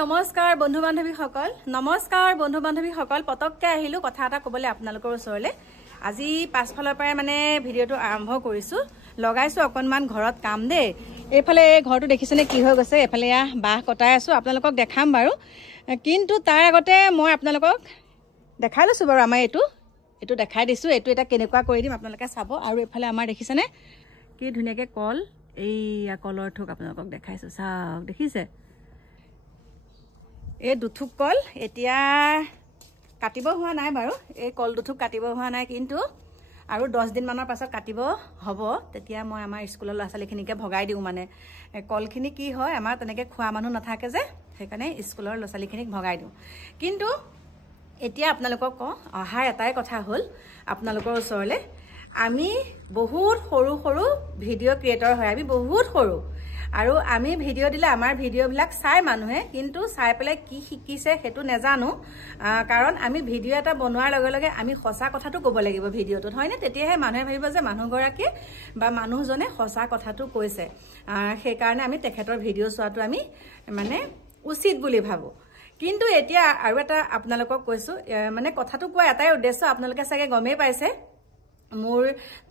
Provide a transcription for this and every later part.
নমস্কাৰ বন্ধু বান্ধৱী সকল পতককে আহিলো কথা এটা কবলে আপোনালোকৰ ওচৰলে আজি পাছফালৰ পৰাই মানে ভিডিওটো আৰম্ভ কৰিছো লগাইছো অকনমান ঘৰত কাম দে এফালে ঘৰটো দেখিছেনে কি হৈ গৈছে এফালে বাহ কটাই আছো আপোনালোকক দেখাম বাৰু কিন্তু তাৰ আগতে মই আপোনালোকক দেখাই লৈছো বাৰু আমাৰ এটো দেখাই দিছো এটো এটা কেনেকুৱা কৰি দিম আপোনালোকে চাব আৰু এফালে আমাৰ দেখিছেনে কি ধুনিয়াকে কল এই কলৰ থোক আপোনালোকক দেখাইছো চাওক দেখিছে এই দুথুক কল এতিয়া কাটিব হোৱা নাই বাৰু এই কল দুথুক কাটিব হোৱা নাই কিন্তু আৰু 10 দিন মানৰ পাছত কাটিব হ'ব তেতিয়া মই আমাৰ স্কুলৰ ল'ৰাছালীখিনিকে ভগাই দিও মানে কলখিনি কি হয় আমাৰ তেনেকে খোৱা মানুহ নাথাকে যে সেইকাৰণে স্কুলৰ ল'ৰাছালীখিনিক ভগাই দিও কিন্তু এতিয়া আপোনালোকক অহাৰ এটাই কথা হ'ল আপোনালোকৰ ওচৰলে আমি বহুত সৰু ভিডিও ক্ৰিয়েটৰ হয় আমি বহুত সৰু আৰু আমি ভিডিও দিলে আমাৰ ভিডিও বিলাক চাই মানুহে কিন্তু চাই পেলে কি শিকিছে হেতু নেজানো কাৰণ আমি ভিডিও এটা বনোৱাৰ লগে লগে আমি সঁচা কথাটো ক'ব লাগিব ভিডিওটো হয়নে তেতিয়াহে মানুহে ভাবিব যে মানুহগৰাকী বা মানুহজনে সঁচা কথাটো কৈছে সেই কাৰণে আমি তেখেতৰ ভিডিও চোৱাটো আমি মানে উচিত বুলি ভাবো কিন্তু এতিয়া আৰু এটা আপোনালোকক কৈছো মানে কথাটো কোৱা এটাই উদ্দেশ্য আপোনালোকে চাগে গমেই পাইছে মোৰ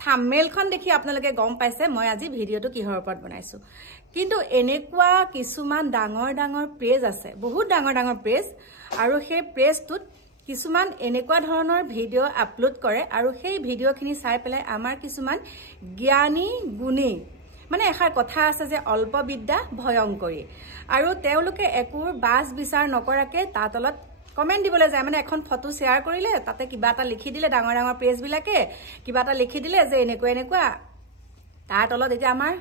থাম্বনেইলখন দেখি আপোনালোকে গম পাইছে মই আজি ভিডিওটো কিহৰ ওপৰত বনাইছো কিন্তু এনেকুৱা কিছুমান ডাঙৰ পেজ আছে বহুত ডাঙৰ পেজ আৰু সেই পেজটোত কিছুমান এনেকুৱা ধৰণৰ ভিডিও আপলোড কৰে আৰু সেই ভিডিওখিনি চাই পেলাই আমাৰ কিছুমান জ্ঞানী গুণী মানে এখাৰ কথা আছে যে অল্প বিদ্যা ভয়ংকৰী আৰু তেওঁলোকে একুৰ বাস বিচাৰ নকৰাকে তাতলত কমেন্ট দিবলৈ যায় মানে এখন ফটো শেয়াৰ কৰিলে তাতে কিবা এটা লিখি দিলে ডাঙৰ পেজ বিলাকে কিবা এটা লিখি দিলে যে এনেকুৱা তাৰ তলত এতিয়া আমাৰ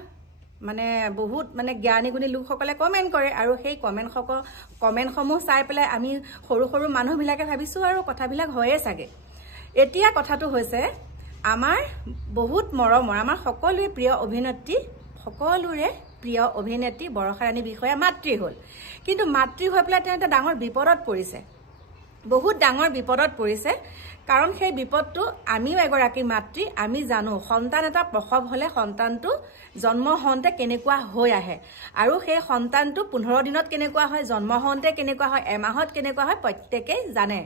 মানে বহুত মানে জ্ঞানী গুণী লোকসকলে কমেন্ট কৰে আৰু সেই কমেন্টসমূহ চাই পেলাই আমি সৰু মানুহ বিলাকে ভাবিছো আৰু কথাবিলাক হয়ে চাগে এতিয়া কথাটো হৈছে আমাৰ বহুত মৰমৰ আমাৰ সকলোৰে প্ৰিয় অভিনেত্ৰী বৰষাৰাণী বিষয়া মাতৃ হ'ল কিন্তু মাতৃ হৈ পেলাই তেওঁ এটা ডাঙৰ বিপদত পৰিছে বহুত ডাঙৰ বিপদত পৰিছে কাৰণ সেই বিপদটো আমিও এগৰাকী মাতৃ আমি জানো সন্তান এটা প্ৰসৱ হলে সন্তানটো জন্ম হওঁতে কেনেকুৱা হৈ আহে আৰু সেই সন্তানটো 15 দিনত কেনেকুৱা হয় জন্ম হওঁতে কেনেকুৱা হয় এমাহত কেনেকুৱা হয় প্ৰত্যেকই জানে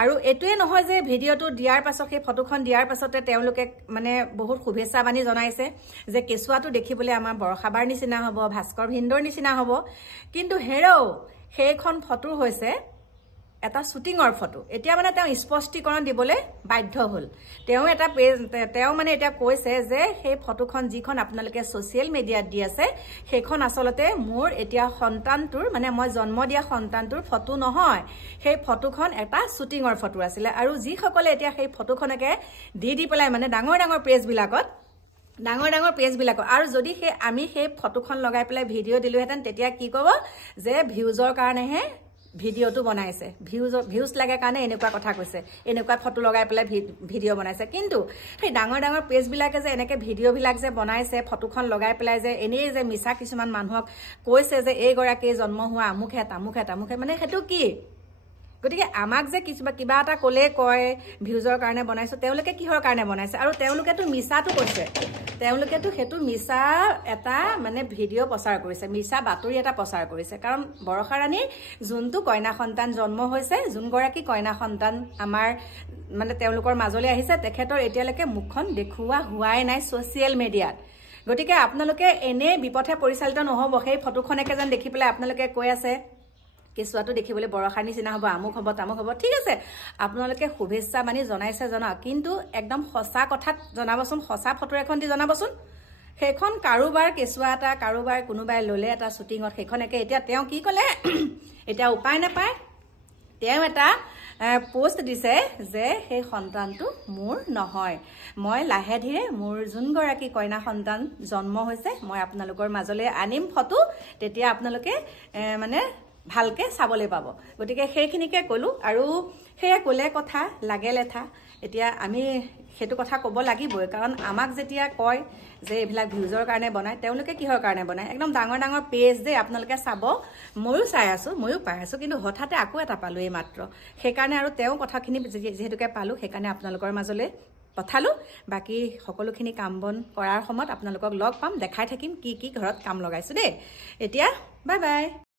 আৰু এটোৱে নহয় যে ভিডিওটো দিয়াৰ পাছত সেই ফটোখন দিয়াৰ পাছতে তেওঁলোকে মানে বহুত শুভেচ্ছা বাণী জনাইছে যে কেচুৱাটো দেখিবলৈ আমাৰ বৰষাবাৰ নিচিনা হ'ব ভাস্কৰ ভিন্দৰ নিচিনা হ'ব কিন্তু হেৰৌ সেইখন ফটো হৈছে এটা শুটিংৰ ফটো এতিয়া মানে তেওঁ স্পষ্টীকৰণ দিবলৈ বাধ্য হ'ল তেওঁ এটা তেওঁ মানে এটা কৈছে যে সেই ফটোখন যিখন আপোনালোকে সোশ্যাল মিডিয়াত দি আছে সেইখন আসলতে মোৰ এতিয়া সন্তানটোৰ মানে মই জন্ম দিয়া সন্তানটোৰ ফটো নহয় সেই ফটোখন এটা শুটিংৰ ফটো আছিল আৰু যি সকলে এতিয়া সেই ফটোখনকে দি পেলাই মানে ডাঙৰ পেজ বিলাকত আৰু যদি আমি সেই ফটোখন লগাই পেলাই ভিডিও দিলোহেতেন তেতিয়া কি ক'ব যে ভিউজৰ কাৰণেহে ভিডিওটো বনাইছে ভিউজ লাগে কাৰণে এনেকুৱা কথা কৈছে এনেকুৱা ফটো লগাই পেলাই ভিডিও বনাইছে কিন্তু সেই ডাঙৰ পেজ বিলাকে যে এনেকে ভিডিও বিলাক যে বনাইছে ফটোখন লগাই পেলাই যে এনেই যে মিছা কিছুমান মানুহক কৈছে যে এই গৰাকী জন্ম হোৱা আমুকে মানে হেতু কি গতিকে আমাক যে কিবা এটা কলে কয় ভিউজৰ কাৰণে বনাইছো তেওঁলোকে কিহৰ কাৰণে বনাইছে আৰু তেওঁলোকেতো মিছাটো কৈছে তেওঁলোকেতো হেতু মিছা এটা মানে ভিডিও প্ৰচাৰ কৰিছে মিছা বাতৰি এটা প্ৰচাৰ কৰিছে কাৰণ বৰষাৰাণীৰ যোনটো কইনা সন্তান জন্ম হৈছে যোন গৰাকী কইনা সন্তান আমাৰ মানে তেওঁলোকৰ মাজলৈ আহিছে তেখেতৰ এতিয়ালৈকে মুখখন দেখুওৱা হোৱাই নাই সোশ্যাল মিডিয়াত গতিকে আপোনালোকে এনে বিপথে পৰিচালিত নহব সেই ফটোখনকে যেন দেখি পেলাই আপোনালোকে কৈ আছে কেচুৱাটো দেখিবলৈ বৰষাৰ নিচিনা হ'ব আমুক হ'ব তামুক হ'ব ঠিক আছে আপোনালোকে শুভেচ্ছা বাণী জনাইছে জনা কিন্তু একদম সঁচা কথাত জনাবচোন সঁচা ফটো এখন দি জনাবচোন সেইখন কাৰোবাৰ কেচুৱা এটা কাৰোবাৰ কোনোবাই ললে এটা শুটিংত সেইখনকে এতিয়া তেওঁ কি ক'লে এতিয়া উপায় নাপায় তেওঁ এটা পোষ্ট দিছে যে সেই সন্তানটো মোৰ নহয় মই লাহে ধীৰে মোৰ যোন গৰাকী কইনা সন্তান জন্ম হৈছে মই আপোনালোকৰ মাজলৈ আনিম ফটো তেতিয়া আপোনালোকে মানে ভালকে চাবলৈ পাব গতিকে সেইখিনিকে কলো আৰু হেয়া কোলে কথা লাগে লেঠা এতিয়া আমি হেতু কথা ক'ব লাগিবই কাৰণ আমাক যেতিয়া কয় যে এইবিলাক ভিউজৰ কাৰণে বনায় তেওঁলোকে কিহৰ কাৰণে বনায় একদম ডাঙৰ পেজ যে আপোনালোকে চাব ময়ো চাই আছো ময়ো পাই আছো কিন্তু হঠাতে আকৌ এটা পালো এই মাত্ৰ সেইকাৰণে আৰু তেওঁ কথাখিনি যেহেতুকে পালো সেইকাৰণে আপোনালোকৰ মাজলৈ পঠালো বাকি সকলোখিনি কাম বন কৰাৰ সময়ত আপোনালোকক লগ পাম দেখাই থাকিম কি ঘৰত কাম লগাইছো দেই এতিয়া বাই বাই